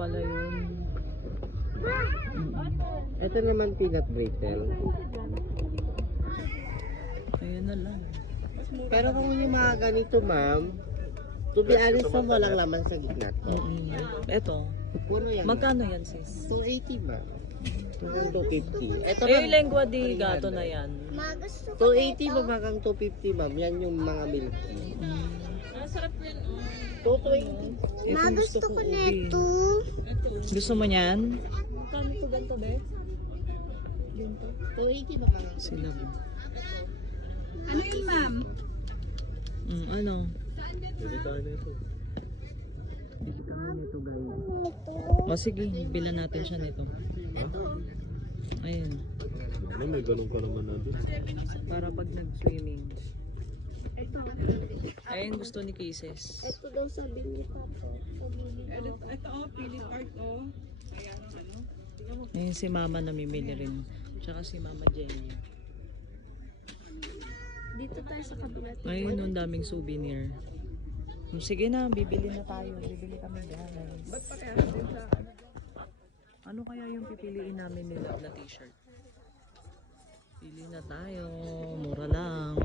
pala yun. Ito naman peanut brittle. Ayan na lang. Pero kung yung mga ganito, ma'am, to be honest, walang laman sa gitna to. Eto. Puno yan. Magkano yan, sis? 280 ba? Hanggang 250. Ito Eh, yung lengua di gato na yan. 280 ba hanggang 250, ma'am? Yan yung mga milky. Masarap yan, oh. 220. Ito gusto ko nito. Gusto mo niyan? Kano to ganito, be? 280 ba hanggang Sila. Ano yun, ma'am? Ano? Pwede tayo na ito. Dito kami nito, guys. O sige, bilan natin siya nito. Ayun. Ano, may ganun ka naman na doon. Para pag nag-swimming. Ayun gusto ni Kisses. Ito daw sabi ni Papa. Ito, oh, pili tart, oh. Ayan ang ano. Ayun si Mama namimili rin. Tsaka si Mama Jenny. Dito tayo sa kabila. Ayun, ang daming souvenir. Sige na, bibili na tayo. Bibili kami guys. Ba't parehas din sa Ano kaya yung pipiliin namin ni Love na t-shirt? Pili na tayo. Mura lang.